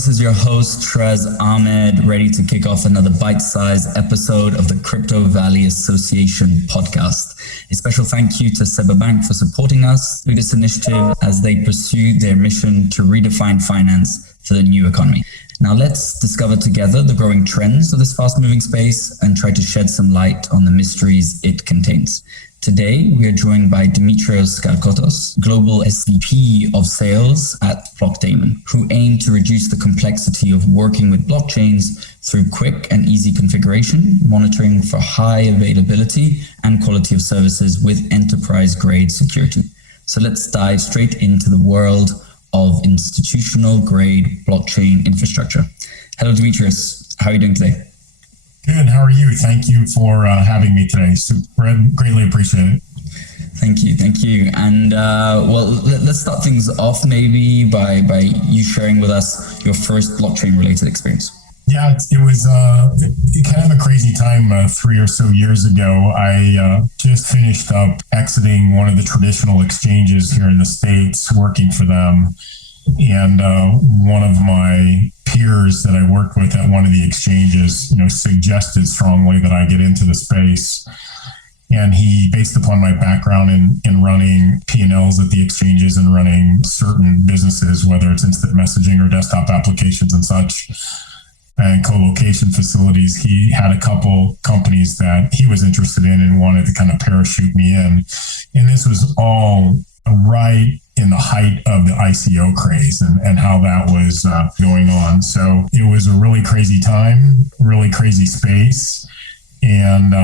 this is your host, Sheraz Ahmed, ready to kick off another bite-sized episode of the Crypto Valley Association podcast. A special thank you to Seba Bank for supporting us through this initiative as they pursue their mission to redefine finance for the new economy. Now let's discover together the growing trends of this fast-moving space and try to shed some light on the mysteries it contains. Today, we are joined by Demetrios Skalkotos, Global SVP of Sales at Blockdaemon, who aim to reduce the complexity of working with blockchains through quick and easy configuration, monitoring for high availability and quality of services with enterprise-grade security. So let's dive straight into the world of institutional-grade blockchain infrastructure. Hello, Demetrios. How are you doing today? Good. How are you? Thank you for having me today. Greatly appreciate it. Thank you. And let's start things off maybe by you sharing with us your first blockchain-related experience. Yeah, it was kind of a crazy time 3 or so years ago. I just finished up exiting one of the traditional exchanges here in the States, working for them. And one of my peers that I worked with at one of the exchanges, suggested strongly that I get into the space. And he, based upon my background in running P&Ls at the exchanges and running certain businesses, whether it's instant messaging or desktop applications and such, and co-location facilities, he had a couple companies that he was interested in and wanted to kind of parachute me in. And this was all right in the height of the ICO craze and how that was going on. So it was a really crazy time, really crazy space. And,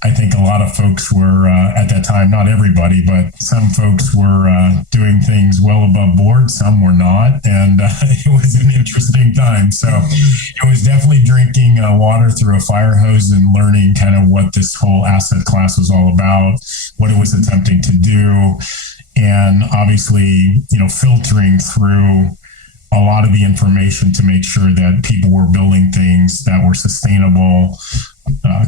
I think a lot of folks were at that time, not everybody, but some folks were doing things well above board. Some were not. And it was an interesting time. So it was definitely drinking water through a fire hose and learning kind of what this whole asset class was all about, what it was attempting to do. And obviously, filtering through a lot of the information to make sure that people were building things that were sustainable,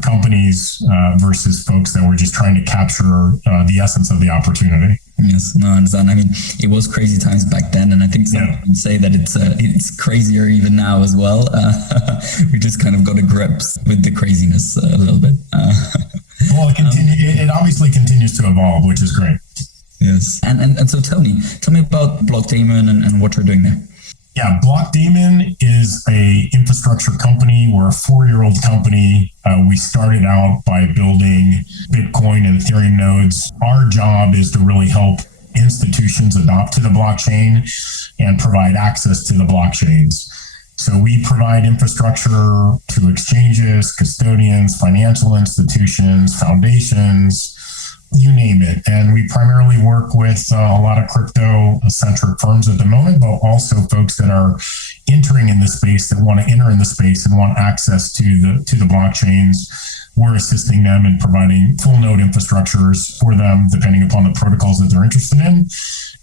companies versus folks that were just trying to capture the essence of the opportunity. Yes, no, I understand. I mean, it was crazy times back then, and I think some would say that it's crazier even now as well. We just kind of got to grips with the craziness a little bit. Well, it obviously continues to evolve, which is great. Yes, and so tell me about Blockdaemon and what you're doing there. Yeah, Blockdaemon is a infrastructure company. We're a 4-year-old company. We started out by building Bitcoin and Ethereum nodes. Our job is to really help institutions adopt to the blockchain and provide access to the blockchains. So we provide infrastructure to exchanges, custodians, financial institutions, foundations, you name it. And we primarily work with a lot of crypto-centric firms at the moment, but also folks that are entering in the space, that want to enter in the space and want access to the blockchains. We're assisting them in providing full node infrastructures for them, depending upon the protocols that they're interested in,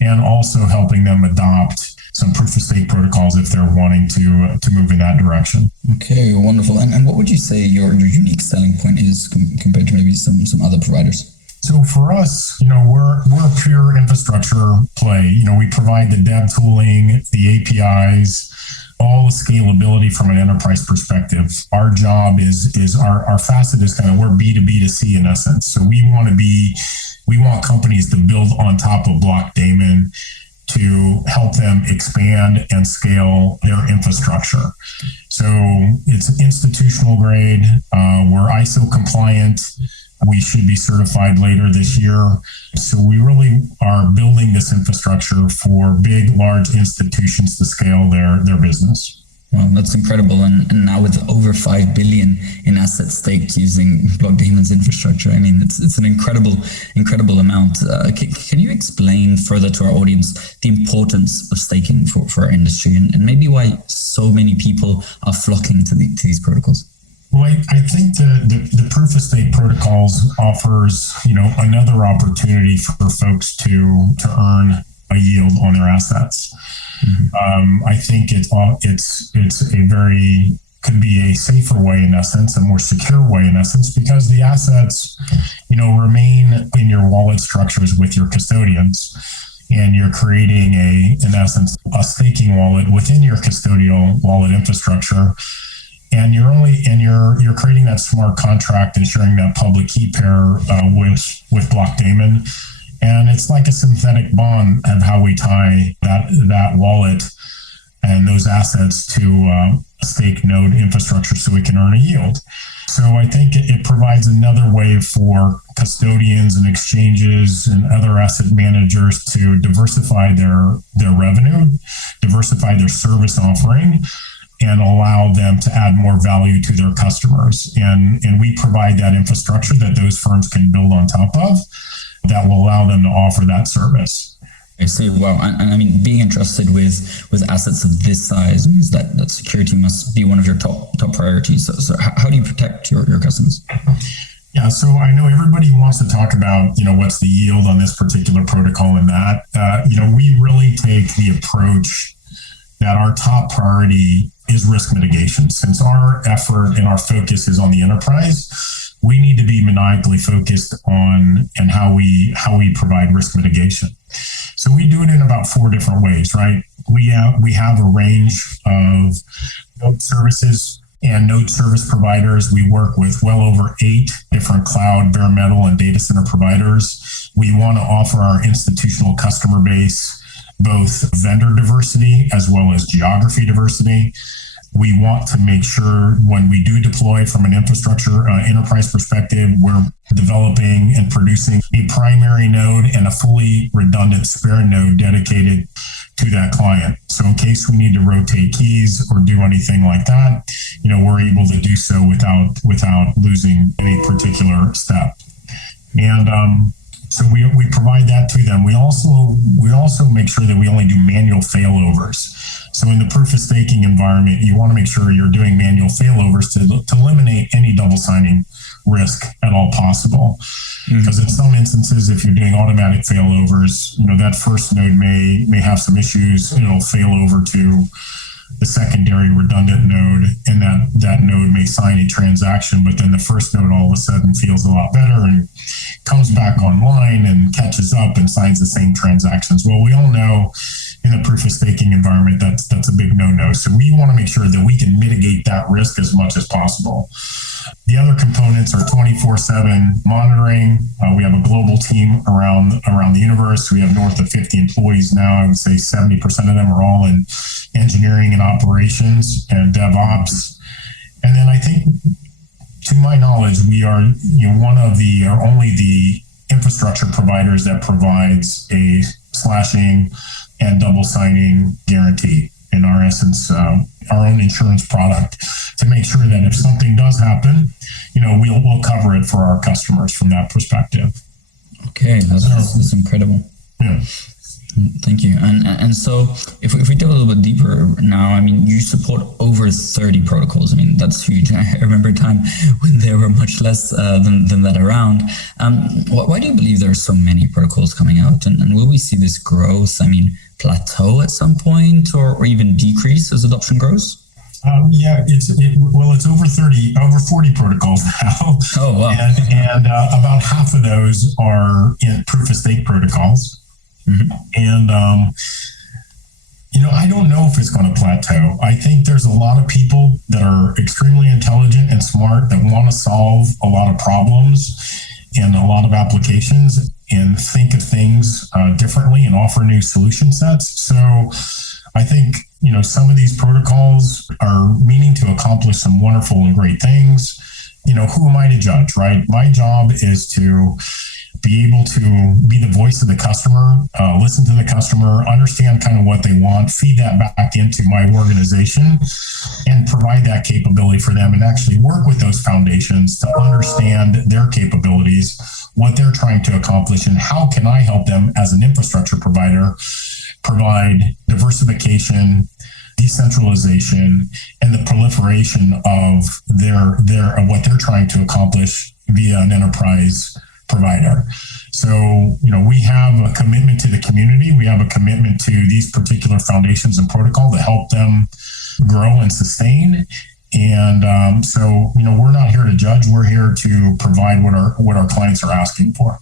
and also helping them adopt some proof-of-stake protocols if they're wanting to move in that direction. Okay, wonderful. And what would you say your unique selling point is compared to maybe some other providers? So for us, we're a pure infrastructure play. We provide the dev tooling, the APIs, all the scalability from an enterprise perspective. Our job is our facet is kind of, we're B2B2C in essence. So we want companies to build on top of Blockdaemon to help them expand and scale their infrastructure. So it's institutional grade. We're ISO compliant. We should be certified later this year. So we really are building this infrastructure for big, large institutions to scale their business. Well, that's incredible. And now with over 5 billion in assets staked using Blockdaemon's infrastructure, I mean, it's an incredible amount. Can you explain further to our audience the importance of staking for our industry and maybe why so many people are flocking to these protocols? Well, I think the proof-of-stake protocols offers, another opportunity for folks to earn a yield on their assets. Mm-hmm. I think it's could be a safer way in essence, a more secure way in essence, because the assets, remain in your wallet structures with your custodians. and you're creating in essence, a staking wallet within your custodial wallet infrastructure. And you're creating that smart contract and sharing that public key pair with Blockdaemon. And it's like a synthetic bond of how we tie that wallet and those assets to a stake node infrastructure so we can earn a yield. So I think it provides another way for custodians and exchanges and other asset managers to diversify their revenue, diversify their service offering, and allow them to add more value to their customers. And we provide that infrastructure that those firms can build on top of that will allow them to offer that service. I see. Wow. And I mean, being entrusted with assets of this size means that security must be one of your top priorities. So how do you protect your customers? Yeah, so I know everybody wants to talk about, what's the yield on this particular protocol and that. We really take the approach that our top priority is risk mitigation. Since our effort and our focus is on the enterprise, we need to be maniacally focused on and how we provide risk mitigation. So we do it in about 4 different ways, right? We have a range of node services and node service providers. We work with well over 8 different cloud, bare metal, and data center providers. We want to offer our institutional customer base both vendor diversity as well as geography diversity. We want to make sure when we do deploy from an infrastructure enterprise perspective, we're developing and producing a primary node and a fully redundant spare node dedicated to that client. So in case we need to rotate keys or do anything like that, we're able to do so without losing any particular step. And so we provide that to them. We also make sure that we only do manual failovers. So in the proof of staking environment, you want to make sure you're doing manual failovers to eliminate any double signing risk at all possible. Because in some instances, if you're doing automatic failovers, that first node may have some issues. It'll fail over to the secondary redundant node, and that node may sign a transaction, but then the first node all of a sudden feels a lot better and comes back online and catches up and signs the same transactions. Well, we all know in the proof of staking environment, that's a big no-no. So we want to make sure that we can mitigate that risk as much as possible. The other components are 24/7 monitoring. We have a global team around the universe. We have north of 50 employees now. I would say 70% of them are all in engineering and operations and DevOps. And then I think, to my knowledge, we are one of the or only the infrastructure providers that provides a slashing and double signing guarantee. In our essence, our own insurance product to make sure that if something does happen, we'll cover it for our customers from that perspective. Okay, that's incredible. Yeah. Thank you. And so if we dig a little bit deeper now, I mean, you support over 30 protocols. I mean, that's huge. I remember a time when there were much less than that around. Why do you believe there are so many protocols coming out? And will we see this growth, plateau at some point or even decrease as adoption grows? It's over 40 protocols now. Oh, wow. And about half of those are in proof of stake protocols. Mm-hmm. And, I don't know if it's going to plateau. I think there's a lot of people that are extremely intelligent and smart that want to solve a lot of problems and a lot of applications and think of things differently and offer new solution sets. So I think, some of these protocols are meaning to accomplish some wonderful and great things. Who am I to judge, right? My job is to be able to be the voice of the customer, listen to the customer, understand kind of what they want, feed that back into my organization, and provide that capability for them and actually work with those foundations to understand their capabilities, what they're trying to accomplish, and how can I help them as an infrastructure provider provide diversification, decentralization, and the proliferation of of what they're trying to accomplish via an enterprise provider. So, we have a commitment to the community. We have a commitment to these particular foundations and protocol to help them grow and sustain. And so, we're not here to judge. We're here to provide what our clients are asking for.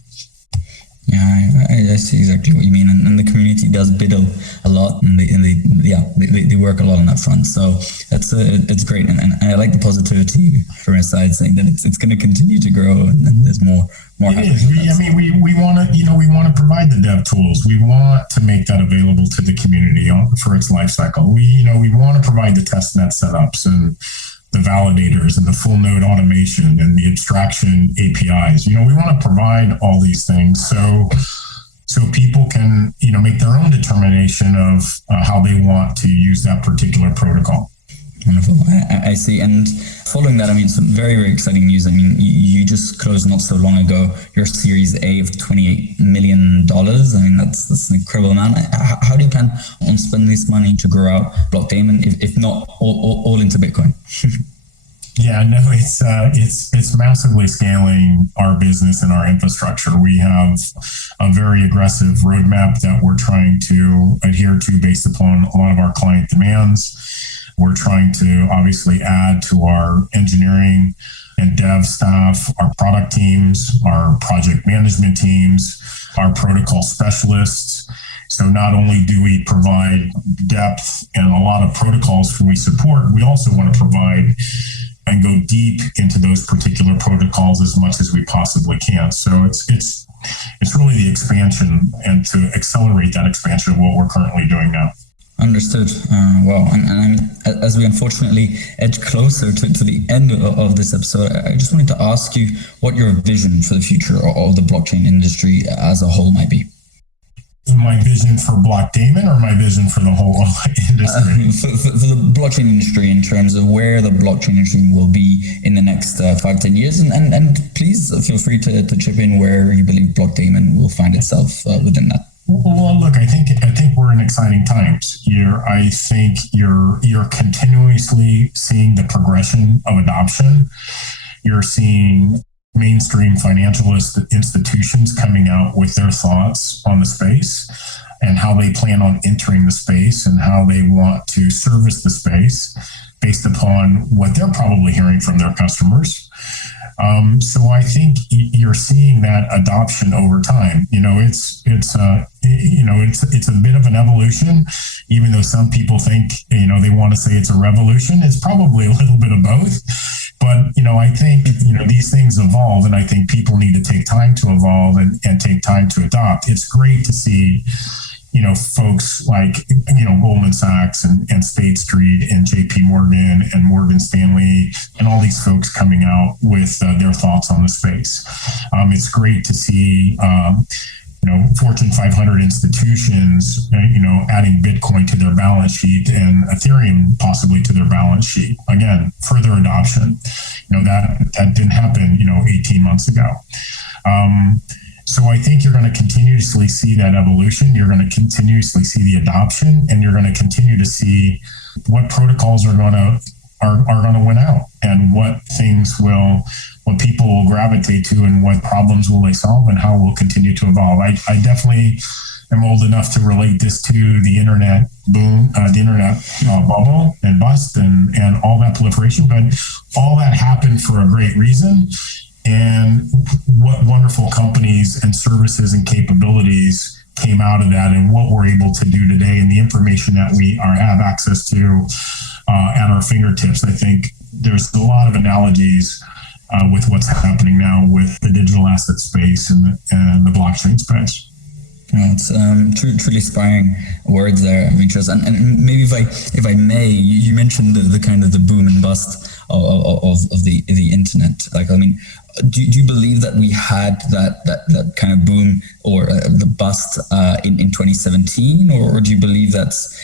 Yeah, I see exactly what you mean, and the community does bid a lot, and they work a lot on that front. So it's great, and I like the positivity from your side, saying that it's going to continue to grow, and there's more. It is. We want to we want to provide the dev tools. We want to make that available to the community for its life cycle. We want to provide the testnet setups and the validators and the full node automation and the abstraction APIs. We want to provide all these things so people can make their own determination of how they want to use that particular protocol. Wonderful. I see. And following that, some very, very exciting news. You just closed not so long ago your Series A of $28 million. That's an incredible amount. How do you plan on spending this money to grow out Blockdaemon, if not all into Bitcoin? Yeah, no, it's massively scaling our business and our infrastructure. We have a very aggressive roadmap that we're trying to adhere to based upon a lot of our client demands. We're trying to obviously add to our engineering and dev staff, our product teams, our project management teams, our protocol specialists. So not only do we provide depth and a lot of protocols we support, we also want to provide and go deep into those particular protocols as much as we possibly can. So it's really the expansion and to accelerate that expansion of what we're currently doing now. Understood. Well, and as we unfortunately edge closer to the end of this episode, I just wanted to ask you what your vision for the future of the blockchain industry as a whole might be. My vision for Blockdaemon or my vision for the whole industry? For the blockchain industry, in terms of where the blockchain industry will be in the next 5-10 years. And please feel free to chip in where you believe Blockdaemon will find itself within that. Well, look, I think we're in exciting times. I think you're continuously seeing the progression of adoption. You're seeing mainstream financial institutions coming out with their thoughts on the space and how they plan on entering the space and how they want to service the space based upon what they're probably hearing from their customers. So I think you're seeing that adoption over time. It's a bit of an evolution, even though some people think, they want to say it's a revolution. It's probably a little bit of both. But, I think, these things evolve, and I think people need to take time to evolve and take time to adopt. It's great to see, folks like, Goldman Sachs and State Street and JP Morgan and Morgan Stanley and all these folks coming out with their thoughts on the space. It's great to see, Fortune 500 institutions, adding Bitcoin to their balance sheet and Ethereum possibly to their balance sheet. Again, further adoption. That didn't happen, 18 months ago. So I think you're going to continuously see that evolution. You're going to continuously see the adoption, and you're going to continue to see what protocols are going to win out, and what people will gravitate to, and what problems will they solve, and how we'll continue to evolve. I definitely am old enough to relate this to the internet boom, the internet bubble and bust, and all that proliferation. But all that happened for a great reason. And what wonderful companies and services and capabilities came out of that, and what we're able to do today, and the information that we have access to at our fingertips. I think there's a lot of analogies with what's happening now with the digital asset space and the blockchain space. It's truly inspiring words there, Demetrios. And maybe if I may, you mentioned the kind of the boom and bust of the internet. Do you believe that we had that kind of boom or the bust in 2017, or do you believe that's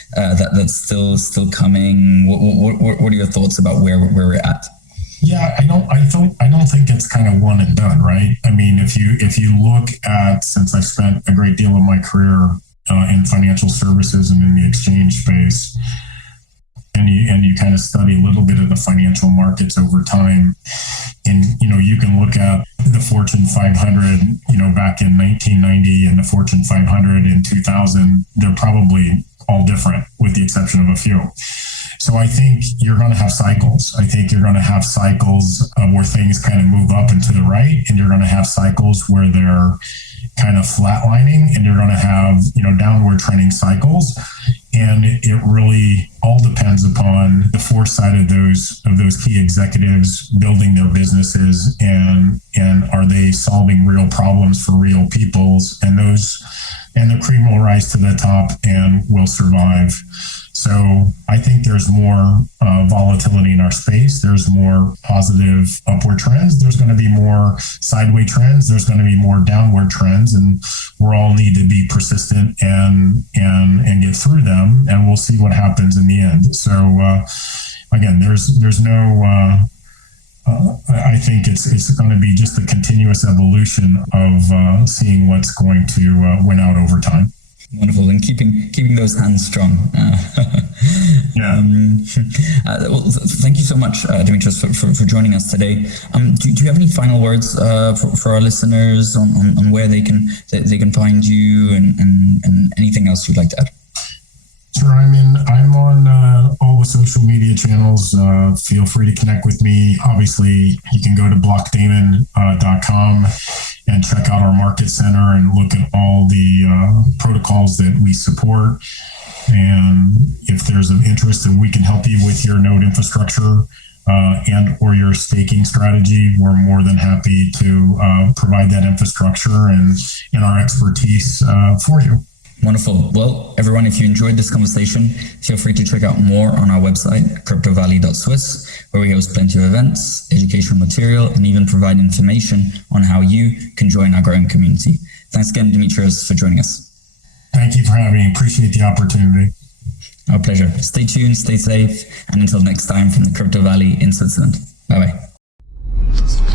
still coming? What are your thoughts about where we're at? Yeah, I don't think it's kind of one and done, right? If you look at, since I've spent a great deal of my career in financial services and in the exchange space, and you kind of study a little bit of the financial markets over time, and you can look at the Fortune 500, back in 1990 and the Fortune 500 in 2000, they're probably all different with the exception of a few. So I think you're going to have cycles. I think you're going to have cycles where things kind of move up and to the right, and you're going to have cycles where they're kind of flatlining, and you're going to have, downward trending cycles. And it really all depends upon the foresight of those key executives building their businesses, and are they solving real problems for real peoples, and the cream will rise to the top and will survive. So I think there's more volatility in our space. There's more positive upward trends. There's going to be more sideways trends. There's going to be more downward trends, and we all need to be persistent and get through them. And we'll see what happens in the end. So again, there's no. I think it's going to be just a continuous evolution of seeing what's going to win out over time. Wonderful, and keeping those hands strong. Yeah. Well, thank you so much, Demetrios, for joining us today. Do you have any final words for our listeners on where they can find you, and anything else you'd like to add? Sure. I'm on all the social media channels. Feel free to connect with me. Obviously, you can go to blockdaemon.com and check out our market center and look at all the protocols that we support. And if there's an interest that we can help you with your node infrastructure and or your staking strategy, we're more than happy to provide that infrastructure and our expertise for you. Wonderful. Well, everyone, if you enjoyed this conversation, feel free to check out more on our website, cryptovalley.swiss, where we host plenty of events, educational material, and even provide information on how you can join our growing community. Thanks again, Demetrios, for joining us. Thank you for having me. Appreciate the opportunity. Our pleasure. Stay tuned, stay safe, and until next time from the Crypto Valley in Switzerland. Bye-bye.